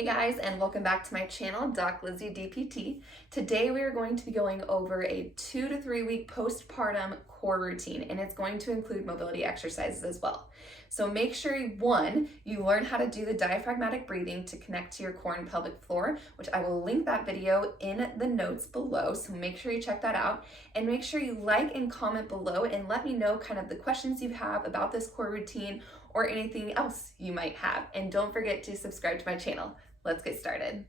Hey guys, and welcome back to my channel, DocLizzieDPT. Today we are going to be going over a 2 to 3 week postpartum core routine, and it's going to include mobility exercises as well. So make sure, one, you learn how to do the diaphragmatic breathing to connect to your core and pelvic floor, which I will link that video in the notes below, so make sure you check that out. And make sure you like and comment below and let me know kind of the questions you have about this core routine or anything else you might have. And don't forget to subscribe to my channel. Let's get started.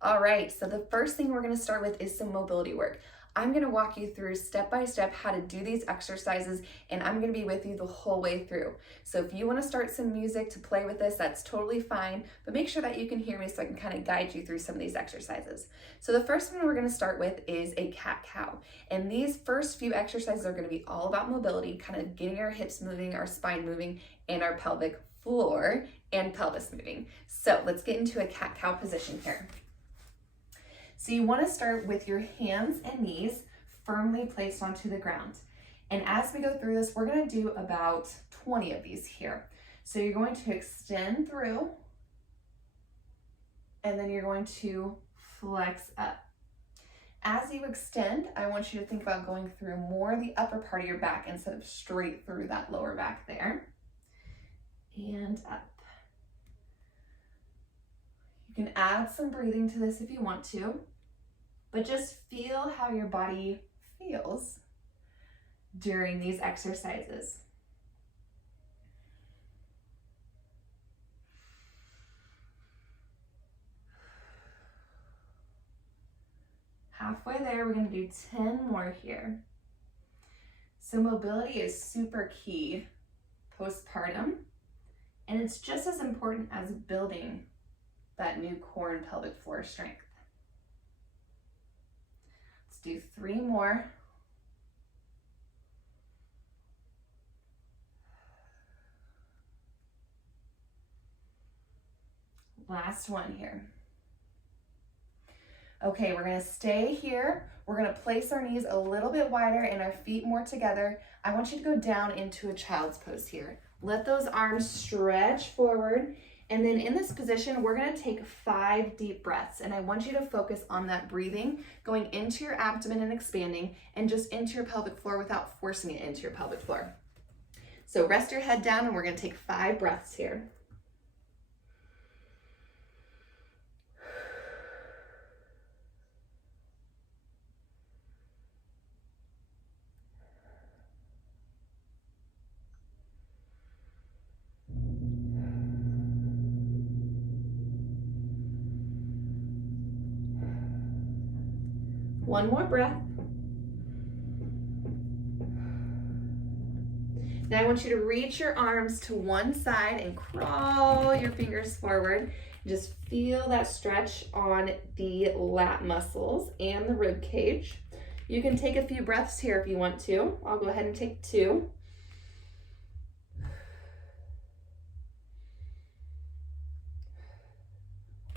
All right, so the first thing we're gonna start with is some mobility work. I'm gonna walk you through step by step how to do these exercises, and I'm gonna be with you the whole way through. So if you wanna start some music to play with this, that's totally fine, but make sure that you can hear me so I can kind of guide you through some of these exercises. So the first one we're gonna start with is a cat-cow. And these first few exercises are gonna be all about mobility, kind of getting our hips moving, our spine moving, and our pelvic floor and pelvis moving. So let's get into a cat-cow position here. So you want to start with your hands and knees firmly placed onto the ground. And as we go through this, we're going to do about 20 of these here. So you're going to extend through, and then you're going to flex up. As you extend, I want you to think about going through more the upper part of your back instead of straight through that lower back there. And up. You can add some breathing to this if you want to, but just feel how your body feels during these exercises. Halfway there, we're going to do 10 more here. So mobility is super key postpartum, and it's just as important as building that new core and pelvic floor strength. Let's do 3 more. Last one here. Okay, we're gonna stay here. We're gonna place our knees a little bit wider and our feet more together. I want you to go down into a child's pose here. Let those arms stretch forward. And then in this position, we're gonna take 5 deep breaths, and I want you to focus on that breathing, going into your abdomen and expanding, and just into your pelvic floor without forcing it into your pelvic floor. So rest your head down, and we're gonna take 5 breaths here. One more breath. Now I want you to reach your arms to one side and crawl your fingers forward. Just feel that stretch on the lat muscles and the rib cage. You can take a few breaths here if you want to. I'll go ahead and take 2.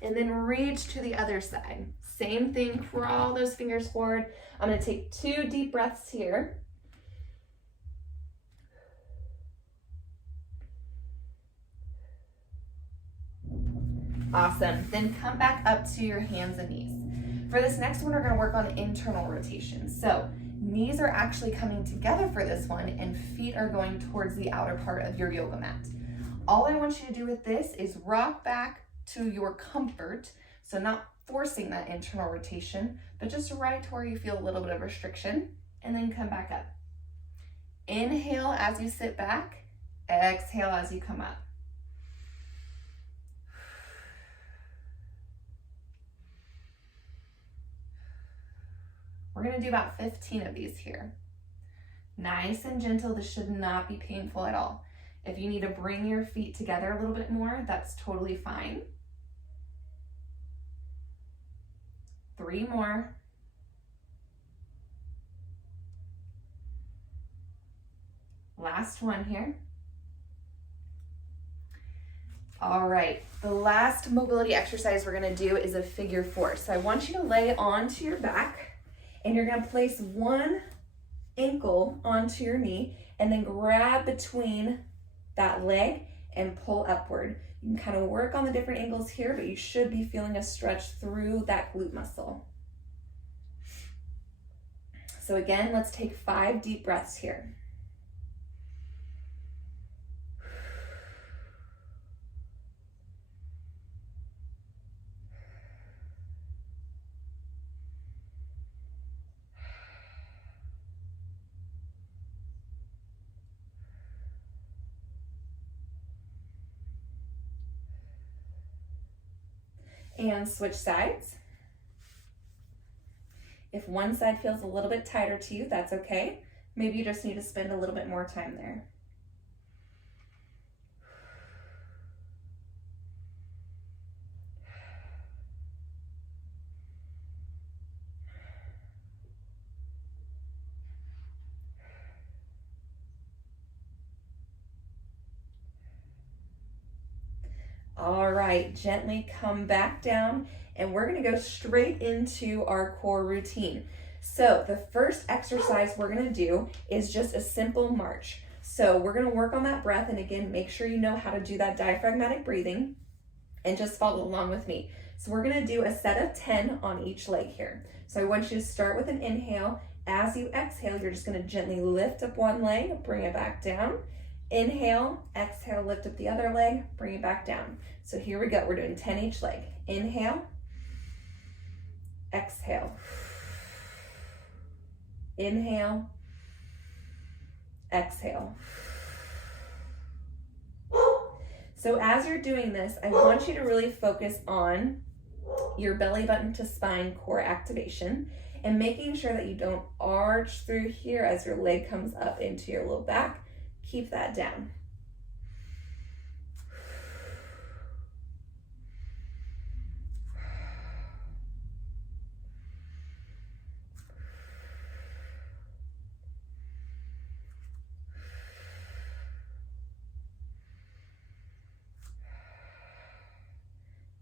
And then reach to the other side. Same thing, crawl those fingers forward. I'm gonna take 2 deep breaths here. Awesome, then come back up to your hands and knees. For this next one, we're gonna work on internal rotation. So knees are actually coming together for this one, and feet are going towards the outer part of your yoga mat. All I want you to do with this is rock back to your comfort, so not forcing that internal rotation, but just right to where you feel a little bit of restriction, and then come back up. Inhale as you sit back, exhale as you come up. We're gonna do about 15 of these here. Nice and gentle, this should not be painful at all. If you need to bring your feet together a little bit more, that's totally fine. 3 more. Last one here. All right, the last mobility exercise we're gonna do is a figure 4. So I want you to lay onto your back, and you're gonna place one ankle onto your knee and then grab between that leg and pull upward. You can kind of work on the different angles here, but you should be feeling a stretch through that glute muscle. So again, let's take 5 deep breaths here. And switch sides. If one side feels a little bit tighter to you, that's okay. Maybe you just need to spend a little bit more time there. All right, gently come back down, and we're gonna go straight into our core routine. So the first exercise we're gonna do is just a simple march. So we're gonna work on that breath, and again, make sure you know how to do that diaphragmatic breathing, and just follow along with me. So we're gonna do a set of 10 on each leg here. So I want you to start with an inhale. As you exhale, you're just gonna gently lift up one leg, bring it back down. Inhale, exhale, lift up the other leg, bring it back down. So here we go, we're doing 10 each leg. Inhale, exhale. Inhale, exhale. So as you're doing this, I want you to really focus on your belly button to spine core activation and making sure that you don't arch through here as your leg comes up into your low back. Keep that down.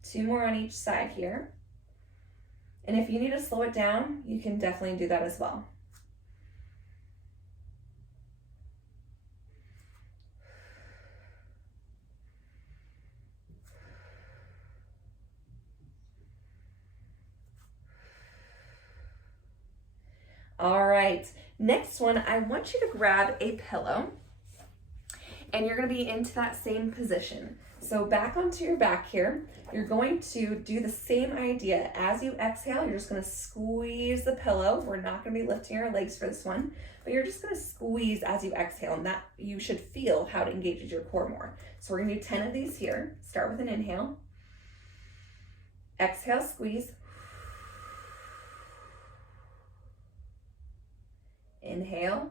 Two more on each side here. And if you need to slow it down, you can definitely do that as well. All right, next one, I want you to grab a pillow and you're gonna be into that same position. So back onto your back here, you're going to do the same idea. As you exhale, you're just gonna squeeze the pillow. We're not gonna be lifting our legs for this one, but you're just gonna squeeze as you exhale, and that you should feel how it engages your core more. So we're gonna do 10 of these here. Start with an inhale. Exhale, squeeze. Inhale.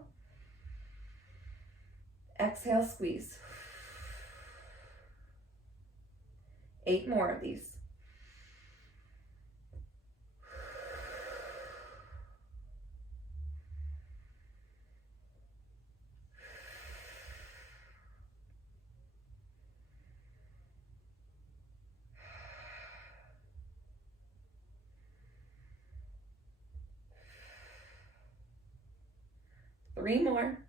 Exhale, squeeze. 8 more of these. Three more.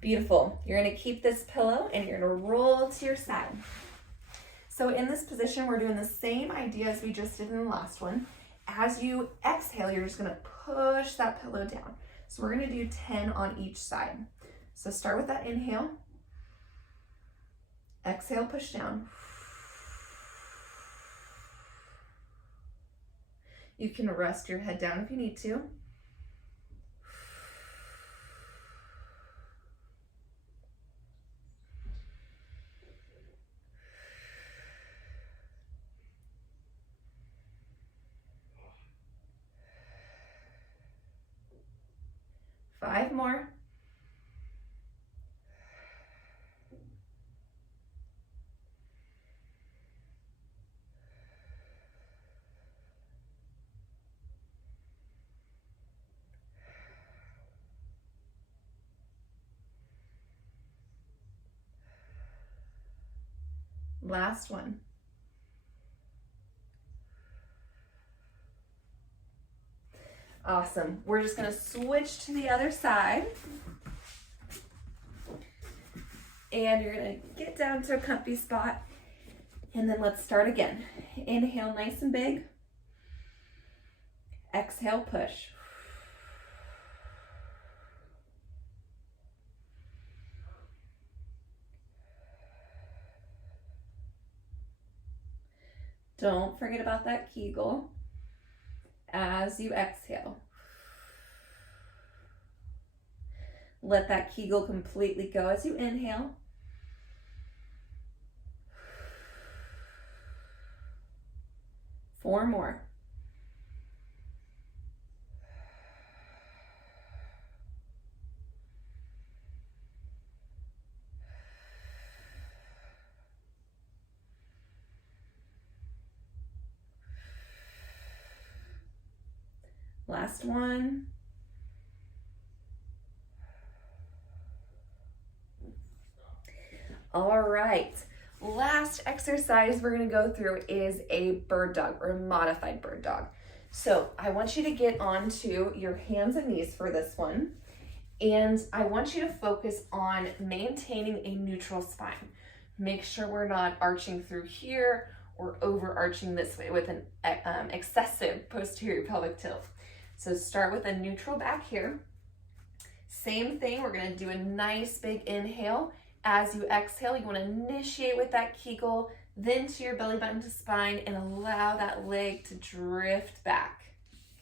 Beautiful. You're gonna keep this pillow and you're gonna roll to your side. So in this position, we're doing the same idea as we just did in the last one. As you exhale, you're just gonna push that pillow down. So we're gonna do 10 on each side. So start with that inhale. Exhale, push down. You can rest your head down if you need to. Five more. Last one. Awesome. We're just going to switch to the other side. And you're going to get down to a comfy spot. And then let's start again. Inhale nice and big. Exhale, push. Don't forget about that Kegel as you exhale. Let that Kegel completely go as you inhale. Four more. Last one. All right. Last exercise we're going to go through is a bird dog or a modified bird dog. So I want you to get onto your hands and knees for this one. And I want you to focus on maintaining a neutral spine. Make sure we're not arching through here or overarching this way with an excessive posterior pelvic tilt. So start with a neutral back here. Same thing, we're going to do a nice big inhale. As you exhale, you want to initiate with that Kegel, then to your belly button to spine, and allow that leg to drift back.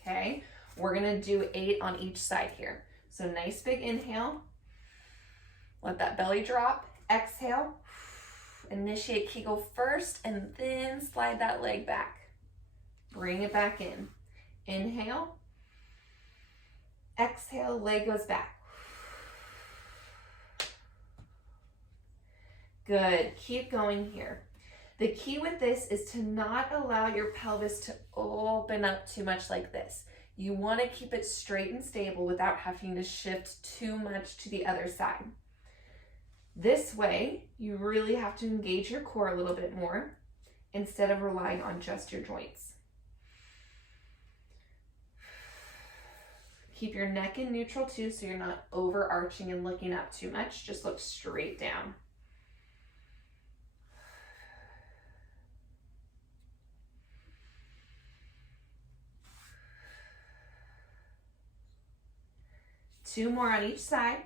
Okay, we're going to do 8 on each side here. So nice big inhale. Let that belly drop. Exhale. Initiate Kegel first, and then slide that leg back. Bring it back in. Inhale. Exhale, leg goes back. Good, keep going here. The key with this is to not allow your pelvis to open up too much like this. You want to keep it straight and stable without having to shift too much to the other side. This way, you really have to engage your core a little bit more instead of relying on just your joints. Keep your neck in neutral too, so you're not overarching and looking up too much. Just look straight down. Two more on each side.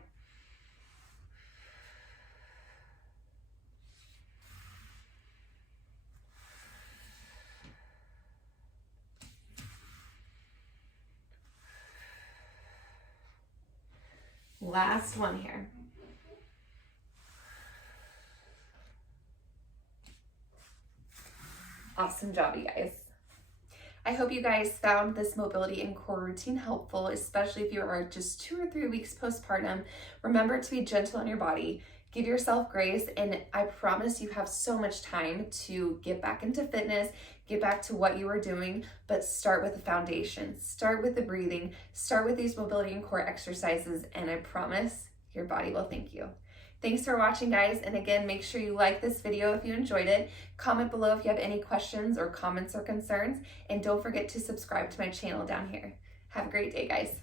Last one here. Awesome job, you guys. I hope you guys found this mobility and core routine helpful, especially if you are just 2 or 3 weeks postpartum. Remember to be gentle on your body. Give yourself grace, and I promise you have so much time to get back into fitness, get back to what you were doing, but start with the foundation. Start with the breathing, start with these mobility and core exercises, and I promise your body will thank you. Thanks for watching, guys, and again, make sure you like this video if you enjoyed it. Comment below if you have any questions or comments or concerns, and don't forget to subscribe to my channel down here. Have a great day, guys.